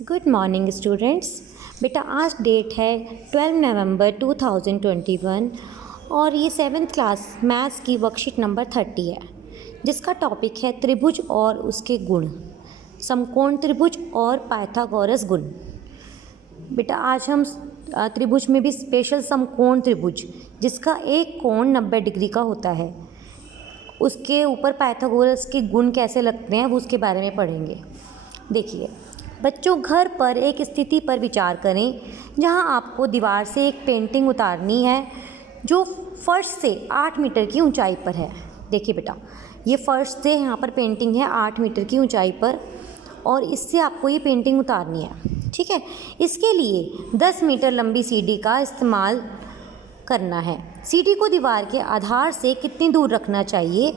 Good morning students. बेटा आज date है 12 नवंबर 2021 और ये 7th क्लास मैथ्स की वर्कशीट नंबर 30 है, जिसका टॉपिक है त्रिभुज और उसके गुण, समकोण त्रिभुज और पाइथागोरस गुण। बेटा आज हम त्रिभुज में भी स्पेशल समकोण त्रिभुज जिसका एक कोण 90 डिग्री का होता है, उसके ऊपर पाइथागोरस के गुण कैसे लगते हैं वो उसके बारे में पढ़ेंगे। देखिए बच्चों, घर पर एक स्थिति पर विचार करें जहां आपको दीवार से एक पेंटिंग उतारनी है जो फर्श से 8 मीटर की ऊंचाई पर है। देखिए बेटा, ये फर्श से यहाँ पर पेंटिंग है 8 मीटर की ऊंचाई पर और इससे आपको ये पेंटिंग उतारनी है। ठीक है, इसके लिए 10 मीटर लंबी सीढ़ी का इस्तेमाल करना है। सीढ़ी को दीवार के आधार से कितनी दूर रखना चाहिए,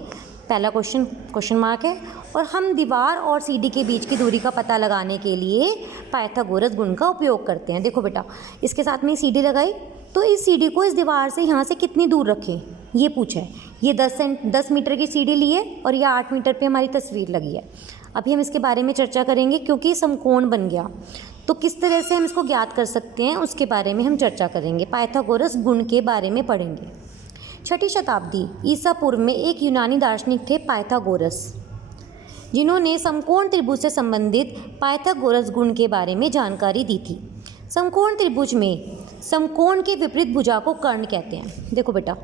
पहला क्वेश्चन मार्क है। और हम दीवार और सीढ़ी के बीच की दूरी का पता लगाने के लिए पाइथागोरस गुण का उपयोग करते हैं। देखो बेटा, इसके साथ में सीढ़ी लगाई तो इस सीढ़ी को इस दीवार से यहाँ से कितनी दूर रखें ये पूछा है। ये 10 मीटर की सीढ़ी ली है और ये 8 मीटर पे हमारी तस्वीर लगी है। अभी हम इसके बारे में चर्चा करेंगे क्योंकि समकोण बन गया, तो किस तरह से हम इसको ज्ञात कर सकते हैं उसके बारे में हम चर्चा करेंगे। पाइथागोरस गुण के बारे में पढ़ेंगे। 6ठी शताब्दी ईसा पूर्व में एक यूनानी दार्शनिक थे पाइथागोरस, जिन्होंने समकोण त्रिभुज से संबंधित पाइथागोरस गुण के बारे में जानकारी दी थी। समकोण त्रिभुज में समकोण के विपरीत भुजा को कर्ण कहते हैं। देखो बेटा,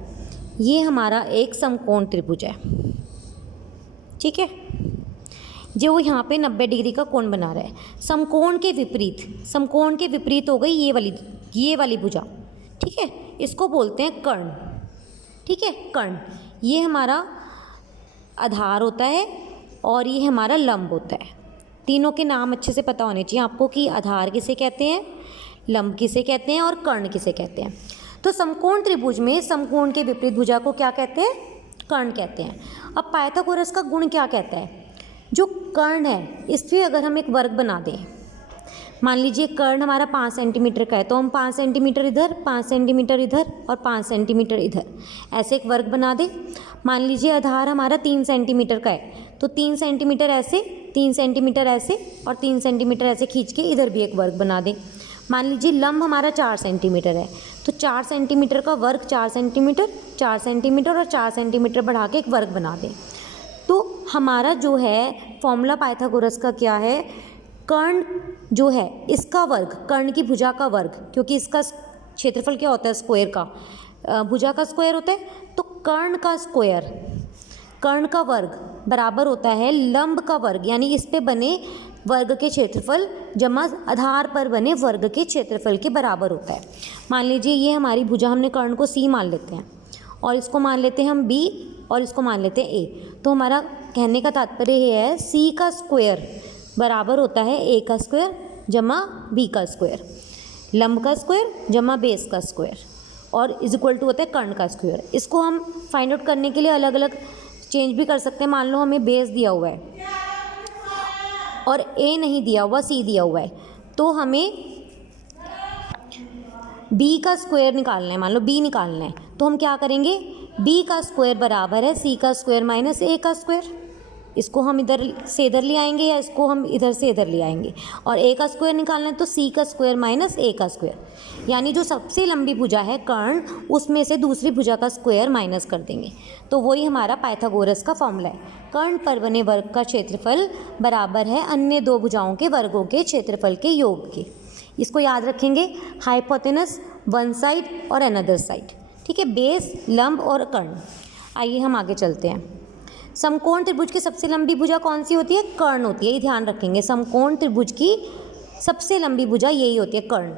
ये हमारा एक समकोण त्रिभुज है, ठीक है, जो यहाँ पे 90 डिग्री का कोण बना रहा है। समकोण के विपरीत हो गई ये वाली भुजा, ठीक है, इसको बोलते हैं कर्ण। ठीक है, कर्ण ये हमारा आधार होता है और ये हमारा लंब होता है। तीनों के नाम अच्छे से पता होने चाहिए आपको कि आधार किसे कहते हैं, लंब किसे कहते हैं और कर्ण किसे कहते हैं। तो समकोण त्रिभुज में समकोण के विपरीत भुजा को क्या कहते हैं, कर्ण कहते हैं। अब पाइथागोरस का गुण क्या कहता है, जो कर्ण है इससे अगर हम एक वर्ग बना दें, मान लीजिए कर्ण हमारा 5 सेंटीमीटर का है, तो हम 5 सेंटीमीटर इधर, 5 सेंटीमीटर इधर और 5 सेंटीमीटर इधर, ऐसे एक वर्ग बना दें। मान लीजिए आधार हमारा 3 सेंटीमीटर का है, तो 3 सेंटीमीटर ऐसे, 3 सेंटीमीटर ऐसे और 3 सेंटीमीटर ऐसे खींच के इधर भी एक वर्ग बना दें। मान लीजिए लंब हमारा 4 सेंटीमीटर है, तो 4 सेंटीमीटर का वर्ग 4 सेंटीमीटर, 4 सेंटीमीटर और 4 सेंटीमीटर बढ़ा के एक वर्ग बना दें। तो हमारा जो है फॉर्मूला पाइथागोरस का क्या है, कर्ण जो है इसका वर्ग, कर्ण की भुजा का वर्ग, क्योंकि इसका क्षेत्रफल क्या होता है स्क्वायर का, भुजा का स्क्वायर होता है, तो कर्ण का स्क्वायर, कर्ण का वर्ग बराबर होता है लंब का वर्ग, यानी इस पे बने वर्ग के क्षेत्रफल जमा आधार पर बने वर्ग के क्षेत्रफल के बराबर होता है। मान लीजिए ये हमारी भुजा, हमने कर्ण को C मान लेते हैं और इसको मान लेते हैं हम B और इसको मान लेते हैं A। तो हमारा कहने का तात्पर्य ये है C का स्क्वायर बराबर होता है A का स्क्वायर जमा B का स्क्वायर, लंब का स्क्वायर जमा बेस का स्क्वायर और इज इक्वल टू होता है कर्ण का स्क्वायर। इसको हम फाइंड आउट करने के लिए अलग अलग चेंज भी कर सकते हैं। मान लो हमें बेस दिया हुआ है और A नहीं दिया हुआ, C दिया हुआ है, तो हमें B का स्क्वायर निकालना है। मान लो B निकालना है, तो हम क्या करेंगे, B का स्क्वायर बराबर है C का स्क्वायर माइनस A का स्क्वायर। इसको हम इधर से इधर ले आएंगे या इसको हम इधर से इधर ले आएंगे, और A का स्क्वायर निकालना है तो C का स्क्वायर माइनस A का स्क्वायर, यानी जो सबसे लंबी भुजा है कर्ण, उसमें से दूसरी भुजा का स्क्वायर माइनस कर देंगे। तो वही हमारा पाइथागोरस का फॉर्मूला है। कर्ण पर बने वर्ग का क्षेत्रफल बराबर है अन्य दो भुजाओं के वर्गों के क्षेत्रफल के योग के। इसको याद रखेंगे, हाइपोटेनस वन साइड और अनदर साइड। ठीक है, बेस, लंब और कर्ण। आइए हम आगे चलते हैं। समकोण त्रिभुज की सबसे लंबी भुजा कौन सी होती है, कर्ण होती है, ये ध्यान रखेंगे। समकोण त्रिभुज की सबसे लंबी भुजा यही होती है, कर्ण।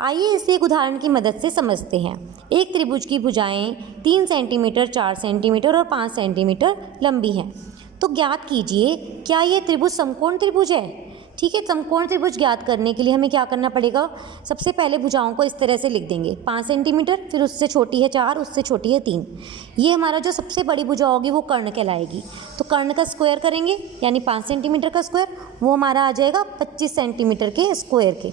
आइए इसे एक उदाहरण की मदद से समझते हैं। एक त्रिभुज की भुजाएं 3 सेंटीमीटर, 4 सेंटीमीटर और 5 सेंटीमीटर लंबी हैं, तो ज्ञात कीजिए क्या ये त्रिभुज समकोण त्रिभुज है। ठीक है, समकोण त्रिभुज ज्ञात करने के लिए हमें क्या करना पड़ेगा, सबसे पहले भुजाओं को इस तरह से लिख देंगे, 5 सेंटीमीटर, फिर उससे छोटी है 4, उससे छोटी है 3। ये हमारा जो सबसे बड़ी भुजा होगी वो कर्ण कहलाएगी। तो कर्ण का स्क्वायर करेंगे, यानी 5 सेंटीमीटर का स्क्वायर, वो हमारा आ जाएगा 25 सेंटीमीटर के स्क्वायर के।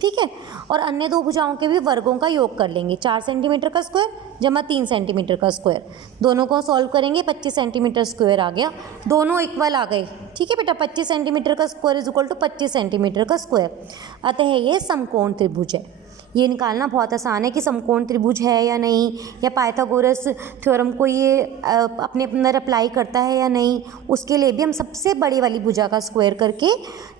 ठीक है। और अन्य दो भुजाओं के भी वर्गों का योग कर लेंगे, 4 सेंटीमीटर का स्क्वायर जमा 3 सेंटीमीटर का स्क्वायर, दोनों को सॉल्व करेंगे 25 सेंटीमीटर स्क्वायर आ गया, दोनों इक्वल आ गए। ठीक है बेटा, 25 सेंटीमीटर का square is equal to 25 centimetre का स्क्वायर, अतः ये समकोण त्रिभुज है। ये निकालना बहुत आसान है कि समकोण त्रिभुज है या नहीं, या पाइथागोरस थ्योरम को ये अपने अंदर अप्लाई करता है या नहीं, उसके लिए भी हम सबसे बड़ी वाली भुजा का स्क्वायर करके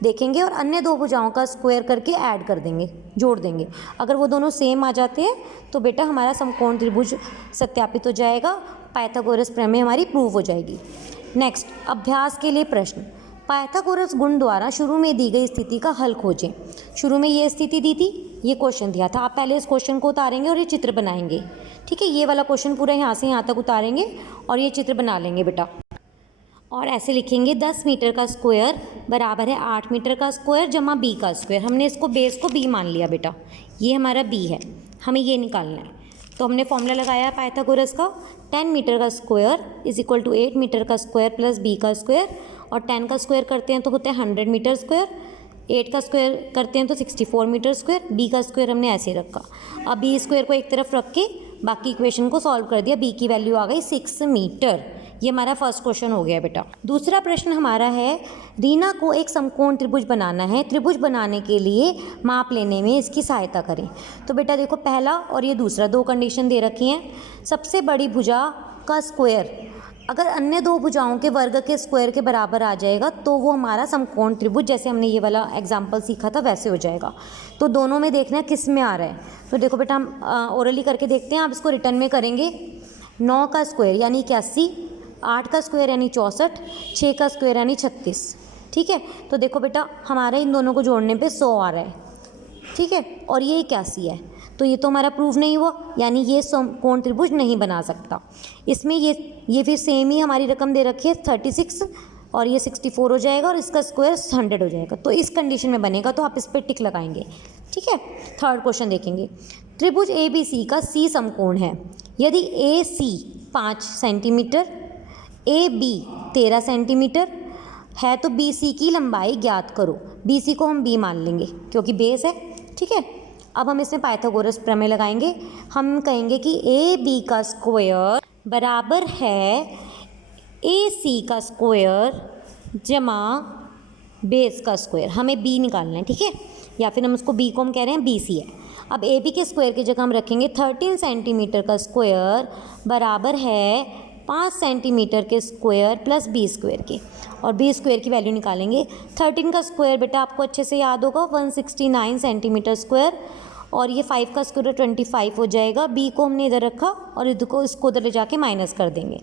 देखेंगे और अन्य दो भुजाओं का स्क्वायर करके ऐड कर देंगे, जोड़ देंगे। अगर वो दोनों सेम आ जाते हैं तो बेटा हमारा समकोण त्रिभुज सत्यापित हो जाएगा, पाइथागोरस प्रमेय हमारी प्रूव हो जाएगी। नेक्स्ट, अभ्यास के लिए प्रश्न। पाइथागोरस गुण द्वारा शुरू में दी गई स्थिति का हल खोजें। शुरू में ये स्थिति दी थी, ये क्वेश्चन दिया था, आप पहले इस क्वेश्चन को उतारेंगे और ये चित्र बनाएंगे। ठीक है, ये वाला क्वेश्चन पूरा यहाँ से यहाँ तक उतारेंगे और ये चित्र बना लेंगे बेटा। और ऐसे लिखेंगे 10 मीटर का स्क्वायर बराबर है 8 मीटर का स्क्वायर जमा बी का स्क्वायर। हमने इसको बेस को बी मान लिया बेटा, ये हमारा बी है, हमें ये निकालना है। तो हमने फॉर्मूला लगाया पाइथागोरस का, 10 मीटर का square is equal to 8 metre का स्क्वायर प्लस बी का स्क्वायर, और 10 का स्क्वायर करते हैं तो होता है 100 मीटर स्क्वायर, 8 का स्क्वायर करते हैं तो 64 मीटर स्क्वायर, बी का स्क्वायर हमने ऐसे रखा। अब बी स्क्वायर को एक तरफ रख के बाकी इक्वेशन को सॉल्व कर दिया, बी की वैल्यू आ गई 6 मीटर। ये हमारा फर्स्ट क्वेश्चन हो गया बेटा। दूसरा प्रश्न हमारा है, रीना को एक समकोण त्रिभुज बनाना है, त्रिभुज बनाने के लिए माप लेने में इसकी सहायता करें। तो बेटा देखो, पहला और ये दूसरा, दो कंडीशन दे रखी हैं। सबसे बड़ी भुजा का स्क्वायर अगर अन्य दो भुजाओं के वर्ग के स्क्वायर के बराबर आ जाएगा तो वो हमारा समकोण त्रिभुज, जैसे हमने ये वाला एग्जाम्पल सीखा था वैसे हो जाएगा। तो दोनों में देखना है किस में आ रहा है। तो देखो बेटा, हम ओरली करके देखते हैं, आप इसको रिटर्न में करेंगे। 9 का स्क्वायर यानी 81, 8 का स्क्वायर यानी 64, 6 का स्क्वायर यानी 36। ठीक है, तो देखो बेटा हमारे इन दोनों को जोड़ने पे 100 आ रहा है। ठीक है, और ये 81 है, तो ये तो हमारा प्रूव नहीं हुआ, यानी ये समकोण त्रिभुज नहीं बना सकता। इसमें ये फिर सेम ही हमारी रकम दे रखी है 36, और ये 64 हो जाएगा और इसका स्क्वायर 100 हो जाएगा। तो इस कंडीशन में बनेगा, तो आप इस पर टिक लगाएंगे। ठीक है, थर्ड क्वेश्चन देखेंगे। त्रिभुज ए बी सी का सी समकोण है यदि ए सी 5 सेंटीमीटर, ए बी 13 सेंटीमीटर है तो बी सी की लंबाई ज्ञात करो। बी सी को हम बी मान लेंगे क्योंकि बेस है। ठीक है, अब हम इसमें पाइथागोरस प्रमेय लगाएंगे। हम कहेंगे कि ए बी का स्क्वायर बराबर है ए सी का स्क्वायर जमा बेस का स्क्वायर। हमें बी निकालना है, ठीक है, या फिर हम उसको बी को हम कह रहे हैं बी सी है। अब ए बी के स्क्वायर की जगह हम रखेंगे 13 सेंटीमीटर का स्क्वायर बराबर है 5 सेंटीमीटर के स्क्वायर प्लस बी स्क्वायर के, और बी स्क्वायर की वैल्यू निकालेंगे। 13 का स्क्वायर बेटा आपको अच्छे से याद होगा 169 सेंटीमीटर स्क्वायर, और ये 5 का स्क्वायर 25 हो जाएगा। बी को हमने इधर रखा और इसको उधर ले जाके माइनस कर देंगे,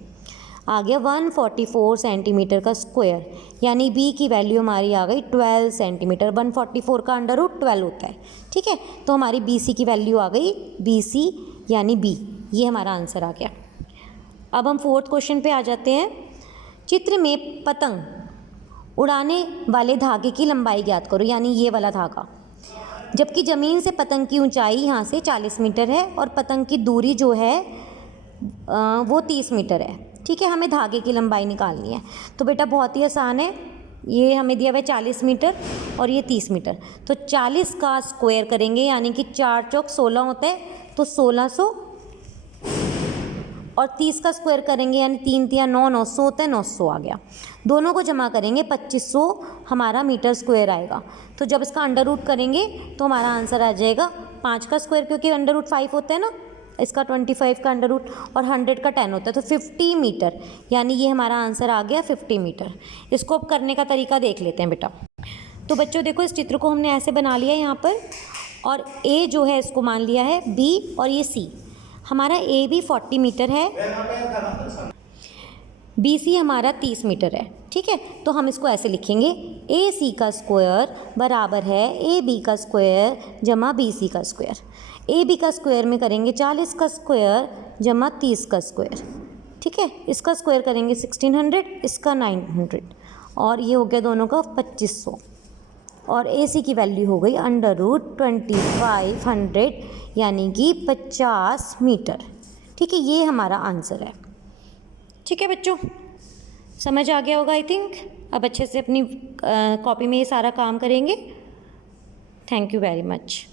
आ गया 144 सेंटीमीटर का स्क्वायर, यानी बी की वैल्यू हमारी आ गई 12 सेंटीमीटर। 144 का अंडर रूट 12 होता है। ठीक है, तो हमारी बी सी की वैल्यू आ गई बी सी यानी बी, ये हमारा आंसर आ गया। अब हम फोर्थ क्वेश्चन पे आ जाते हैं। चित्र में पतंग उड़ाने वाले धागे की लंबाई ज्ञात करो, यानी ये वाला धागा, जबकि ज़मीन से पतंग की ऊंचाई यहाँ से 40 मीटर है और पतंग की दूरी जो है वो 30 मीटर है। ठीक है, हमें धागे की लंबाई निकालनी है। तो बेटा बहुत ही आसान है, ये हमें दिया हुआ है 40 मीटर और ये 30 मीटर, तो 40 का स्क्वायर करेंगे यानी कि 4 चौक 16 होता है, तो 1600, और 30 का स्क्वायर करेंगे यानी 3 तिया 9, 900 होता है, 900 आ गया। दोनों को जमा करेंगे 2500 हमारा मीटर स्क्वायर आएगा। तो जब इसका अंडर रूट करेंगे तो हमारा आंसर आ जाएगा 5 का स्क्वायर, क्योंकि अंडर रूट 5 होता है ना, इसका 25 का अंडर रूट, और 100 का 10 होता है, तो 50 मीटर, यानी ये हमारा आंसर आ गया 50 मीटर। इसको अब करने का तरीका देख लेते हैं बेटा। तो बच्चों देखो, इस चित्र को हमने ऐसे बना लिया यहाँ पर, और ए जो है इसको मान लिया है बी, और ये सी हमारा ए बी 40 मीटर है, बी सी हमारा 30 मीटर है। ठीक है, तो हम इसको ऐसे लिखेंगे, ए सी का स्क्वायर बराबर है ए बी का स्क्वायर जमा बी सी का स्क्वायर। ए बी का स्क्वायर में करेंगे 40 का स्क्वायर जमा 30 का स्क्वायर। ठीक है, इसका स्क्वायर करेंगे 1600, इसका 900, और ये हो गया दोनों का 2500, और ए सी की वैल्यू हो गई अंडर रूट 2500 यानी कि 50 मीटर। ठीक है, ये हमारा आंसर है। ठीक है बच्चों, समझ आ गया होगा आई थिंक। अब अच्छे से अपनी कॉपी में ये सारा काम करेंगे। Thank you very much.